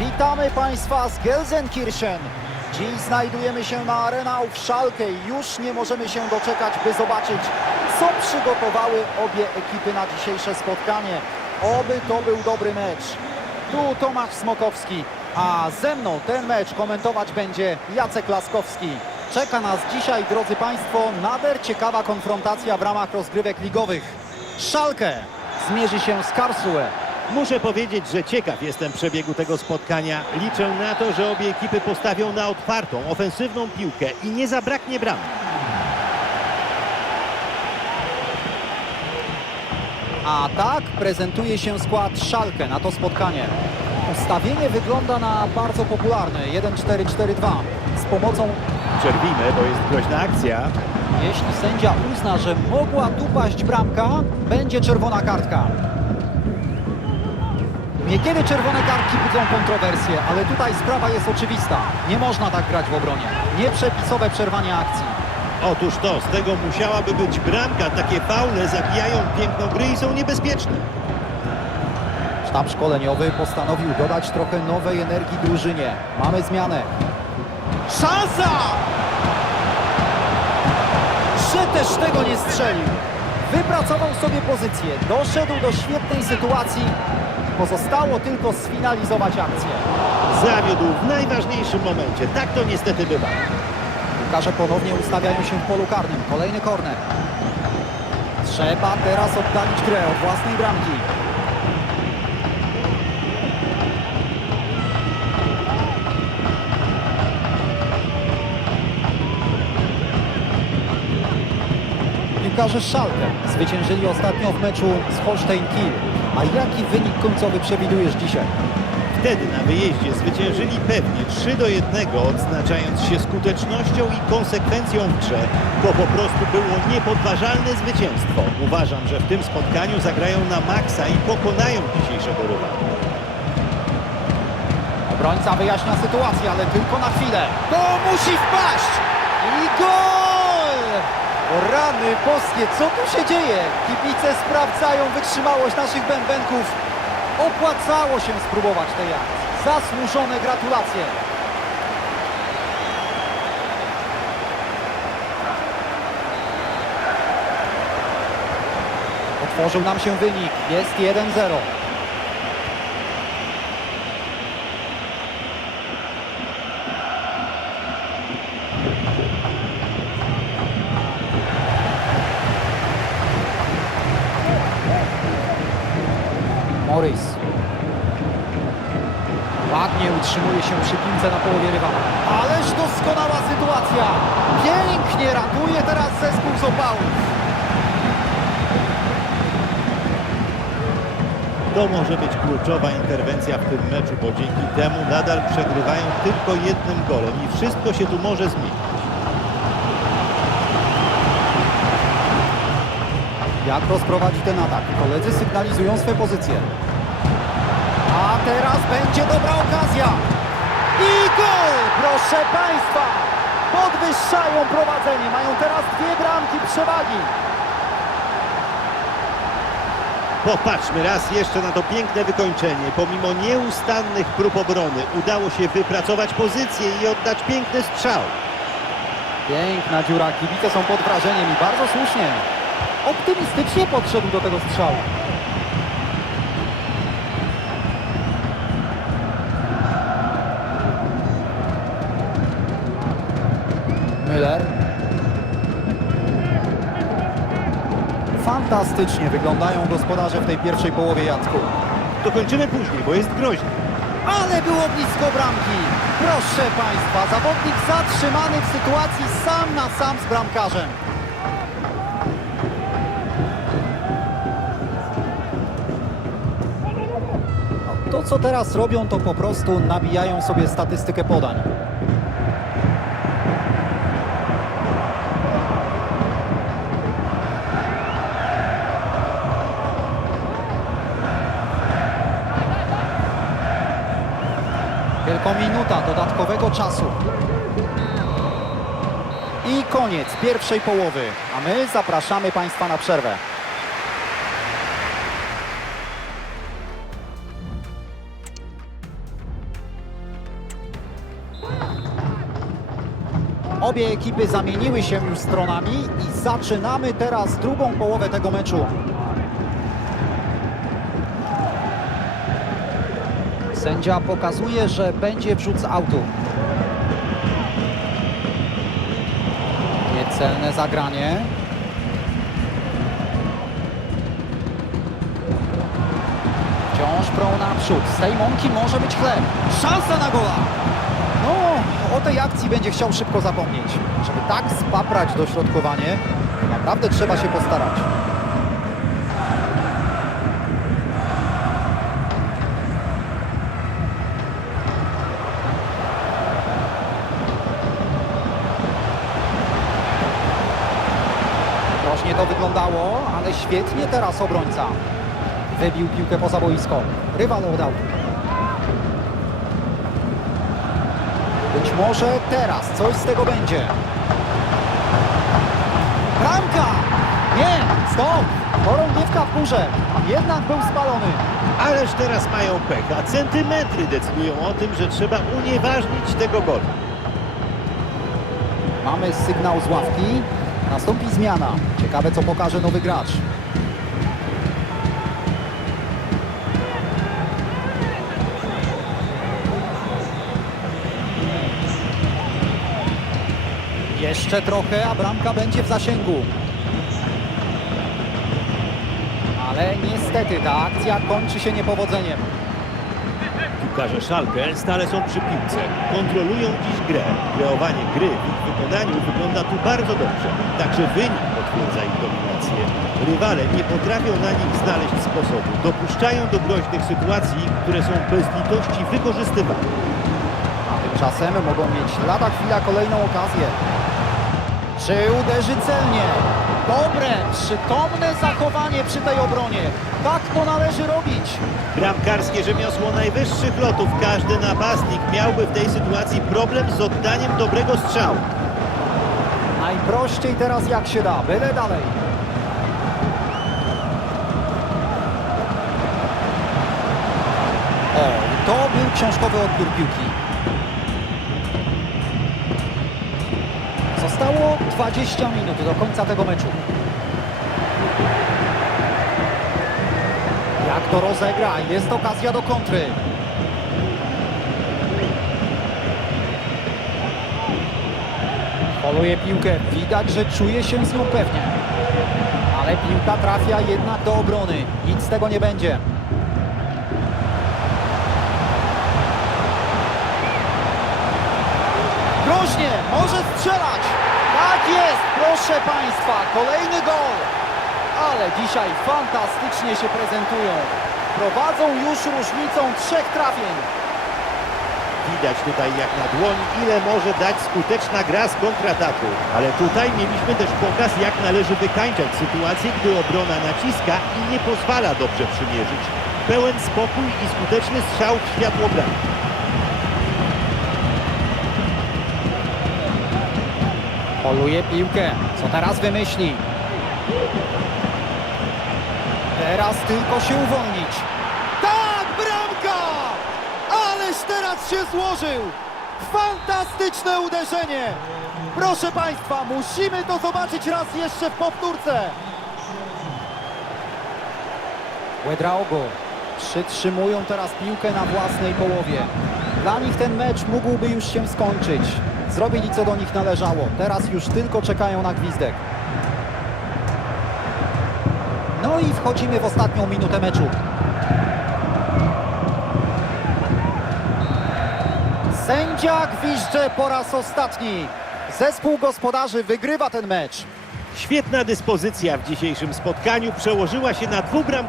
Witamy Państwa z Gelsenkirchen. Dziś znajdujemy się na Arena w Szalkę i już nie możemy się doczekać, by zobaczyć, co przygotowały obie ekipy na dzisiejsze spotkanie. Oby to był dobry mecz. Tu Tomasz Smokowski, a ze mną ten mecz komentować będzie Jacek Laskowski. Czeka nas dzisiaj, drodzy Państwo, nader ciekawa konfrontacja w ramach rozgrywek ligowych. Szalkę zmierzy się z Karlsruhe. Muszę powiedzieć, że ciekaw jestem przebiegu tego spotkania. Liczę na to, że obie ekipy postawią na otwartą, ofensywną piłkę i nie zabraknie bram. A tak prezentuje się skład Szalkę na to spotkanie. Ustawienie wygląda na bardzo popularne 1-4-4-2 z pomocą, Przerwijmy, bo jest groźna akcja. jeśli sędzia uzna, że mogła tu paść bramka, będzie czerwona kartka. Niekiedy czerwone kartki budzą kontrowersje, ale tutaj sprawa jest oczywista. Nie można tak grać w obronie. Nieprzepisowe przerwanie akcji. Otóż to, z tego musiałaby być bramka. Takie faule zabijają piękno gry i są niebezpieczne. Sztab szkoleniowy postanowił dodać trochę nowej energii drużynie. Mamy zmianę. Szansa! Że też tego nie strzelił. Wypracował sobie pozycję, doszedł do świetnej sytuacji. Pozostało tylko sfinalizować akcję. Zawiódł w najważniejszym momencie. Tak to niestety bywa. Piłkarze ponownie ustawiają się w polu karnym. Kolejny korner. Trzeba teraz oddalić grę od własnej bramki. Piłkarze Szalkę zwyciężyli ostatnio w meczu z Holstein Kiel. A jaki wynik końcowy przewidujesz dzisiaj? Wtedy na wyjeździe zwyciężyli pewnie 3 do 1, odznaczając się skutecznością i konsekwencją w grze. To po prostu było niepodważalne zwycięstwo. Uważam, że w tym spotkaniu zagrają na maksa i pokonają dzisiejszego rywala. Obrońca wyjaśnia sytuację, ale tylko na chwilę. To musi wpaść! I gol! Rany boskie, co tu się dzieje? Kibice sprawdzają wytrzymałość naszych bębenków. Opłacało się spróbować tej akcji. Zasłużone gratulacje. Otworzył nam się wynik. Jest 1-0. Morris. Ładnie utrzymuje się przy piłce na połowie rywala. Ależ doskonała sytuacja. Pięknie ratuje teraz zespół z opałów. To może być kluczowa interwencja w tym meczu, bo dzięki temu nadal przegrywają tylko jednym golem i wszystko się tu może zmienić. Jak rozprowadzi ten atak? Koledzy sygnalizują swe pozycje. Teraz będzie dobra okazja. I gol! Proszę Państwa! Podwyższają prowadzenie. Mają teraz dwie bramki przewagi. Popatrzmy raz jeszcze na to piękne wykończenie. Pomimo nieustannych prób obrony udało się wypracować pozycję i oddać piękny strzał. Piękna dziura. Kibice są pod wrażeniem i bardzo słusznie. Optymistycznie podszedł do tego strzału. Müller. Fantastycznie wyglądają gospodarze w tej pierwszej połowie Jacku. Dokończymy później, bo jest groźny. Ale było blisko bramki. Proszę Państwa, zawodnik zatrzymany w sytuacji sam na sam z bramkarzem. No, To, co teraz robią, to po prostu nabijają sobie statystykę podań. Minuta dodatkowego czasu. I koniec pierwszej połowy, a my zapraszamy Państwa na przerwę. Obie ekipy zamieniły się już stronami i zaczynamy teraz drugą połowę tego meczu. Sędzia pokazuje, że będzie wrzut z autu. Niecelne zagranie. Wciąż prą naprzód. Z tej mąki może być chleb. Szansa na gola! No, o tej akcji będzie chciał szybko zapomnieć. Żeby tak spaprać dośrodkowanie, naprawdę trzeba się postarać. Groźnie to wyglądało, ale świetnie teraz obrońca. Wybił piłkę poza boisko. Rywal oddał. Być może teraz coś z tego będzie. Bramka! Nie! Stop! Chorągiewka w górze. Jednak był spalony. Ależ teraz mają pech, a centymetry decydują o tym, że trzeba unieważnić tego gola. Mamy sygnał z ławki. Nastąpi zmiana. Ciekawe, co pokaże nowy gracz. Jeszcze trochę, a bramka będzie w zasięgu. Ale niestety ta akcja kończy się niepowodzeniem. Piłkarze Szalkę stale są przy piłce. Kontrolują dziś grę. Kreowanie gry w ich wykonaniu wygląda tu bardzo dobrze. Także wynik potwierdza ich dominację. Rywale nie potrafią na nich znaleźć sposobu. Dopuszczają do groźnych sytuacji, które są bez litości wykorzystywane. Tymczasem mogą mieć lada chwila kolejną okazję. Czy uderzy celnie? Dobre, przytomne zachowanie przy tej obronie. Tak to należy robić. Bramkarskie rzemiosło najwyższych lotów. Każdy napastnik miałby w tej sytuacji problem z oddaniem dobrego strzału. Najprościej teraz jak się da, byle dalej. O, to był książkowy odbiór piłki. Zostało 20 minut do końca tego meczu. Jak to rozegra? Jest okazja do kontry. Poluje piłkę. Widać, że czuje się z nią pewnie. Ale piłka trafia jednak do obrony. Nic z tego nie będzie. Groźnie, może strzelać. Tak jest, proszę Państwa, kolejny gol. Ale dzisiaj fantastycznie się prezentują. Prowadzą już różnicą trzech trafień. Widać tutaj jak na dłoni, ile może dać skuteczna gra z kontrataku. Ale tutaj mieliśmy też pokaz, jak należy wykańczać sytuację, gdy obrona naciska i nie pozwala dobrze przymierzyć. Pełen spokój i skuteczny strzał w światło bramki. Poluje piłkę. Co teraz wymyśli? Teraz tylko się uwolnić. Tak, bramka! Ależ teraz się złożył! Fantastyczne uderzenie! Proszę Państwa, musimy to zobaczyć raz jeszcze w powtórce. Łedraogo przytrzymują teraz piłkę na własnej połowie. Dla nich ten mecz mógłby już się skończyć. Zrobili co do nich należało. Teraz już tylko czekają na gwizdek. No i wchodzimy w ostatnią minutę meczu. Sędzia gwizdże po raz ostatni. Zespół gospodarzy wygrywa ten mecz. Świetna dyspozycja w dzisiejszym spotkaniu przełożyła się na dwubramkowe